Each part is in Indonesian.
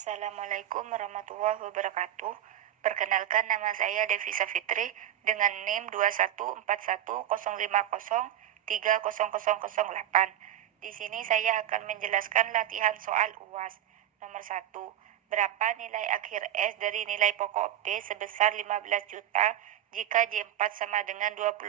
Assalamualaikum warahmatullahi wabarakatuh. Perkenalkan, nama saya Devisa Fitri dengan NIM 2141050300008. Di sini saya akan menjelaskan latihan soal UAS. Nomor 1. Berapa nilai akhir S dari nilai pokok B sebesar 15 juta jika J4 sama dengan 20%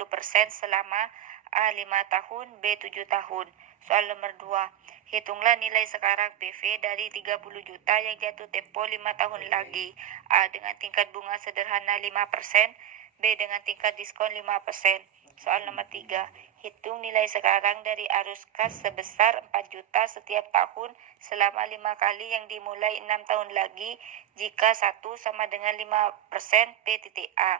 selama A 5 tahun, B 7 tahun. Soal nomor 2. Hitunglah nilai sekarang PV dari 30 juta yang jatuh tempo 5 tahun lagi. A dengan tingkat bunga sederhana 5%, B dengan tingkat diskon 5%. Soal nomor 3. Hitung nilai sekarang dari arus kas sebesar 4 juta setiap tahun selama 5 kali yang dimulai 6 tahun lagi jika 1 sama dengan 5% P titik A.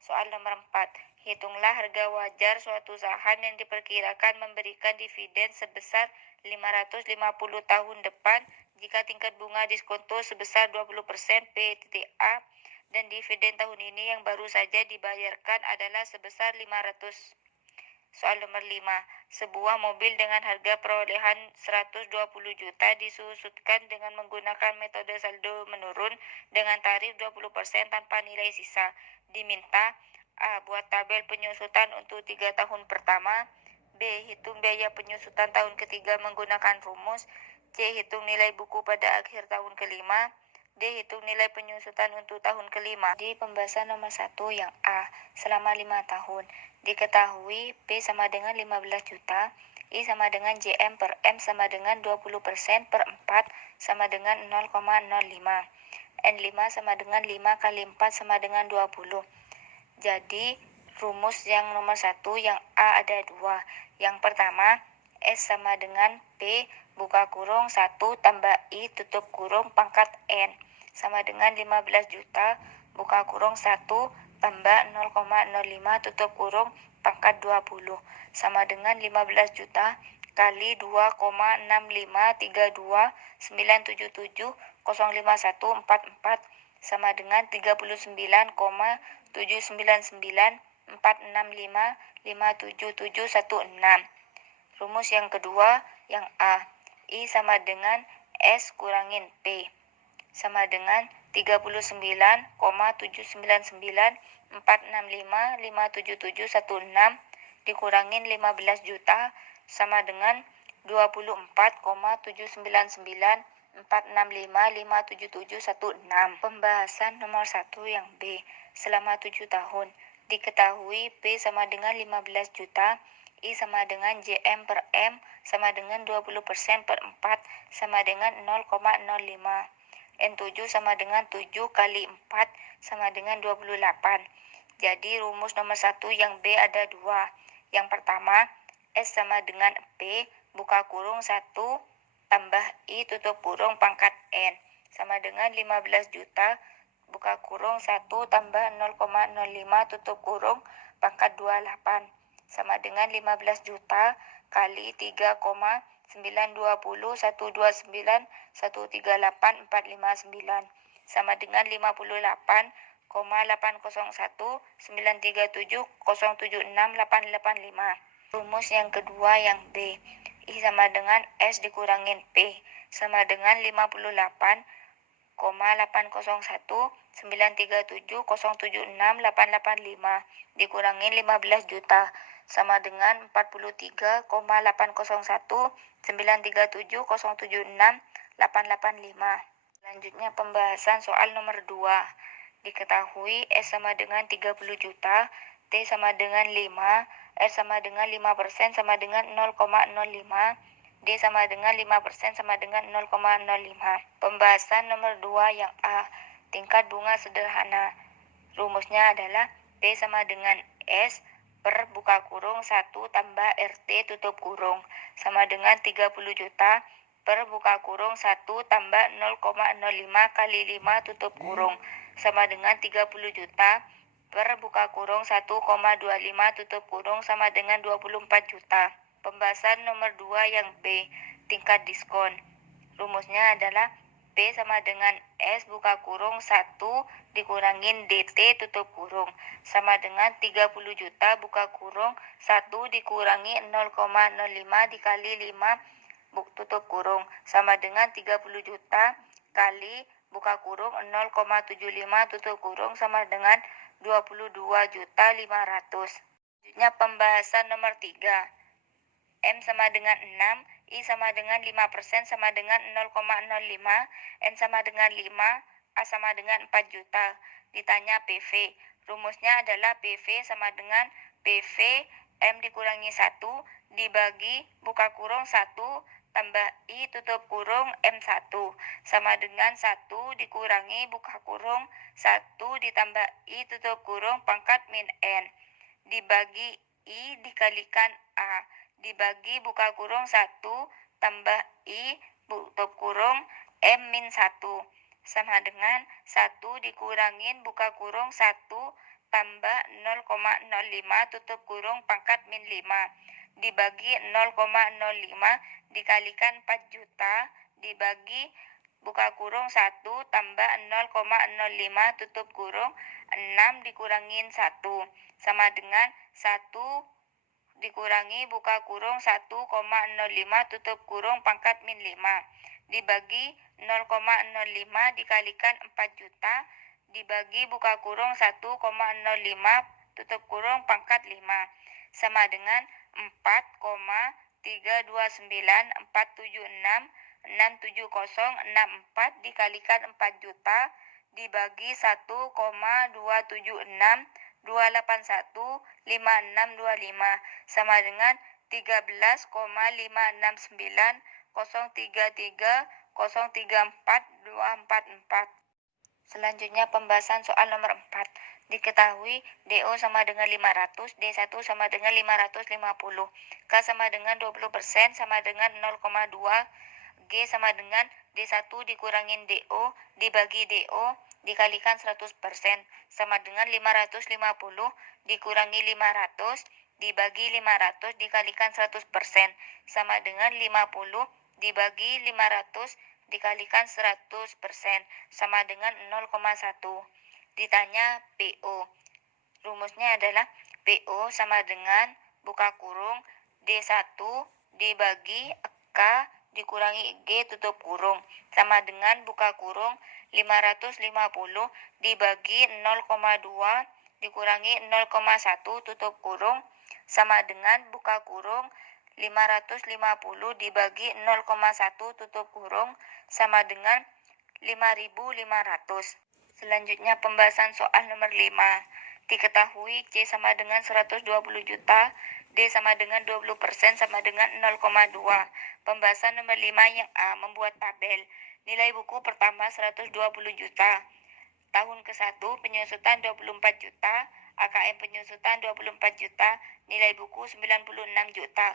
Soal nomor 4. Hitunglah harga wajar suatu saham yang diperkirakan memberikan dividen sebesar 550 tahun depan jika tingkat bunga diskonto sebesar 20% P titik A dan dividen tahun ini yang baru saja dibayarkan adalah sebesar 500. Soal nomor 5. Sebuah mobil dengan harga perolehan 120 juta disusutkan dengan menggunakan metode saldo menurun dengan tarif 20% tanpa nilai sisa. Diminta: A. Buat tabel penyusutan untuk 3 tahun pertama. B. Hitung biaya penyusutan tahun ketiga menggunakan rumus. C. Hitung nilai buku pada akhir tahun kelima. D. Hitung nilai penyusutan untuk tahun kelima. Di pembahasan nomor 1 yang A, selama 5 tahun. Diketahui P sama dengan 15 juta, I sama dengan JM per M sama dengan 20% per 4 sama dengan 0,05. N5 sama dengan 5 kali 4 sama dengan 20. Jadi, rumus yang nomor 1 yang A ada 2. Yang pertama, S sama dengan P buka kurung 1 tambah I tutup kurung pangkat N sama dengan 15 juta buka kurung 1 tambah 0,05 tutup kurung pangkat 20 sama dengan 15 juta kali 2,653297705144 sama dengan 39,7994655776. Rumus yang kedua yang A, I sama dengan S kurangin P sama dengan 39,799465577716 dikurangin 15 juta sama dengan 24,799465577716. Pembahasan nomor 1 yang B, selama 7 tahun. Diketahui P sama dengan 15 juta, I sama dengan JM per M sama dengan 20% per 4 sama dengan 0,05. N7 sama dengan 7 kali 4 sama dengan 28. Jadi rumus nomor 1 yang B ada 2. Yang pertama, S sama dengan P buka kurung 1 tambah I tutup kurung pangkat N sama dengan 15 juta buka kurung 1 tambah 0,05 tutup kurung pangkat 28 sama dengan 15 juta kali 3,920,129,138,459 sama dengan 58,801,937,076,885. Rumus yang kedua yang B, I sama dengan S dikurangin P sama dengan 58,801,937,076,885 dikurangin 15 juta sama dengan 43,801,937,076,885. Selanjutnya pembahasan soal nomor 2. Diketahui S sama dengan 30 juta, T sama dengan 5, R sama dengan 5% sama dengan 0,05, D sama dengan 5% sama dengan 0,05. Pembahasan nomor 2 yang A, tingkat bunga sederhana. Rumusnya adalah P sama dengan S per buka kurung 1 tambah RT tutup kurung sama dengan 30 juta per buka kurung 1 tambah 0,05 kali 5 tutup kurung sama dengan 30 juta per buka kurung 1,25 tutup kurung sama dengan 24 juta. Pembahasan nomor 2 yang B, tingkat diskon. Rumusnya adalah P sama dengan S buka kurung 1 dikurangin DT tutup kurung sama dengan 30 juta buka kurung 1 dikurangi 0,05 dikali 5 tutup kurung sama dengan 30 juta kali buka kurung 0,75 tutup kurung sama dengan 22.500.000. Selanjutnya pembahasan nomor 3. M sama dengan 6, I sama dengan 5% sama dengan 0,05, N sama dengan 5, A sama dengan 4 juta. Ditanya PV. Rumusnya adalah PV sama dengan PV M dikurangi 1 dibagi buka kurung 1 tambah I tutup kurung M1 sama dengan 1 dikurangi buka kurung 1 ditambah I tutup kurung pangkat min N dibagi I dikalikan A dibagi buka kurung 1 tambah I tutup kurung M min 1 sama dengan 1 dikurangin buka kurung 1 tambah 0,05 tutup kurung pangkat min 5 dibagi 0,05 dikalikan 4 juta dibagi buka kurung 1 tambah 0,05 tutup kurung 6 dikurangin 1 sama dengan 1 dikurangi buka kurung 1,05 tutup kurung pangkat min 5 dibagi 0,05 dikalikan 4 juta dibagi buka kurung 1,05 tutup kurung pangkat 5 sama dengan 4,329,476,670,64 dikalikan 4 juta dibagi 1,276,281,5625 sama dengan 13,569033,034,244. Selanjutnya pembahasan soal nomor 4. Diketahui DO sama dengan 500, D1 sama dengan 550, K sama dengan 20% sama dengan 0,2, G sama dengan D1 dikurangin DO dibagi DO dikalikan 100% sama dengan 550 dikurangi 500 dibagi 500 dikalikan 100% sama dengan 50 dibagi 500 dikalikan 100% sama dengan 0,1. Ditanya PO. Rumusnya adalah PO sama dengan buka kurung D1 dibagi K dikurangi G tutup kurung sama dengan buka kurung 550 dibagi 0,2 dikurangi 0,1 tutup kurung sama dengan buka kurung 550 dibagi 0,1 tutup kurung sama dengan 5.500. Selanjutnya pembahasan soal nomor 5. Diketahui C sama dengan 120 juta, D sama dengan 20% sama dengan 0,2. Pembahasan nomor 5 yang A, membuat tabel. Nilai buku pertama 120 juta. Tahun ke-1 penyusutan 24 juta, AKM penyusutan 24 juta, nilai buku 96 juta.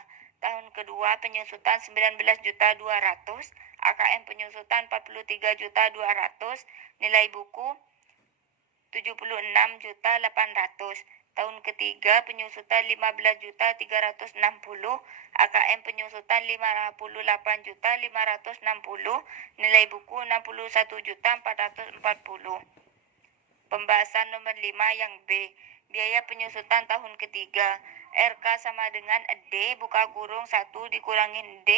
Tahun kedua penyusutan 19 juta 200, AKM penyusutan 43 juta 200, nilai buku 76 juta 800. Tahun ketiga penyusutan 15 juta 360, AKM penyusutan 58 juta 560, nilai buku 61 juta 440. Pembahasan nomor 5 yang B. Biaya penyusutan tahun ketiga. RK sama dengan D buka kurung 1 dikurangin D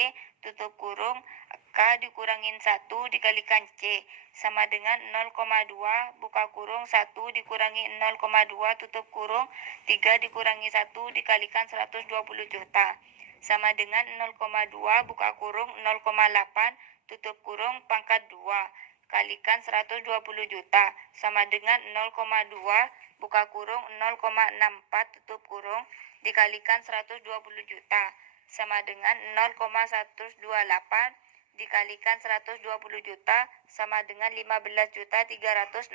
tutup kurung K dikurangin 1 dikalikan C sama dengan 0,2 buka kurung 1 dikurangi 0,2 tutup kurung 3 dikurangi 1 dikalikan 120 juta sama dengan 0,2 buka kurung 0,8 tutup kurung pangkat 2 kalikan 120 juta sama dengan 0,2 buka kurung 0,64 tutup kurung dikalikan 120 juta sama dengan 0,128 dikalikan 120 juta sama dengan 15.360.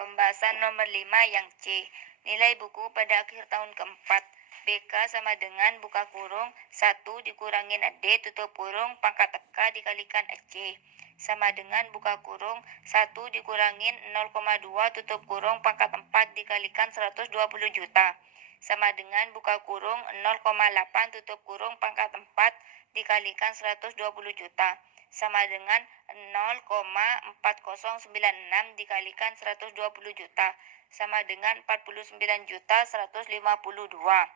Pembahasan nomor 5 yang C. Nilai buku pada akhir tahun keempat. BK sama dengan buka kurung 1 dikurangin D tutup kurung pangkat K dikalikan C sama dengan buka kurung 1 dikurangin 0,2 tutup kurung pangkat 4 dikalikan 120 juta sama dengan buka kurung 0,8 tutup kurung pangkat 4 dikalikan 120 juta sama dengan 0,4096 dikalikan 120 juta sama dengan 49 juta 152.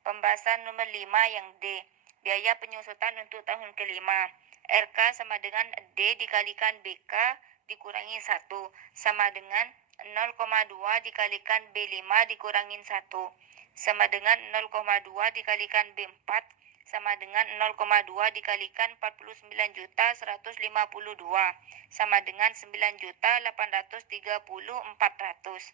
Pembahasan nomor 5 yang D. Biaya penyusutan untuk tahun kelima. RK sama dengan D dikalikan BK dikurangin 1 sama dengan 0,2 dikalikan B5 dikurangin 1 sama dengan 0,2 dikalikan B4 sama dengan 0,2 dikalikan 49.152 sama dengan 9.830.400.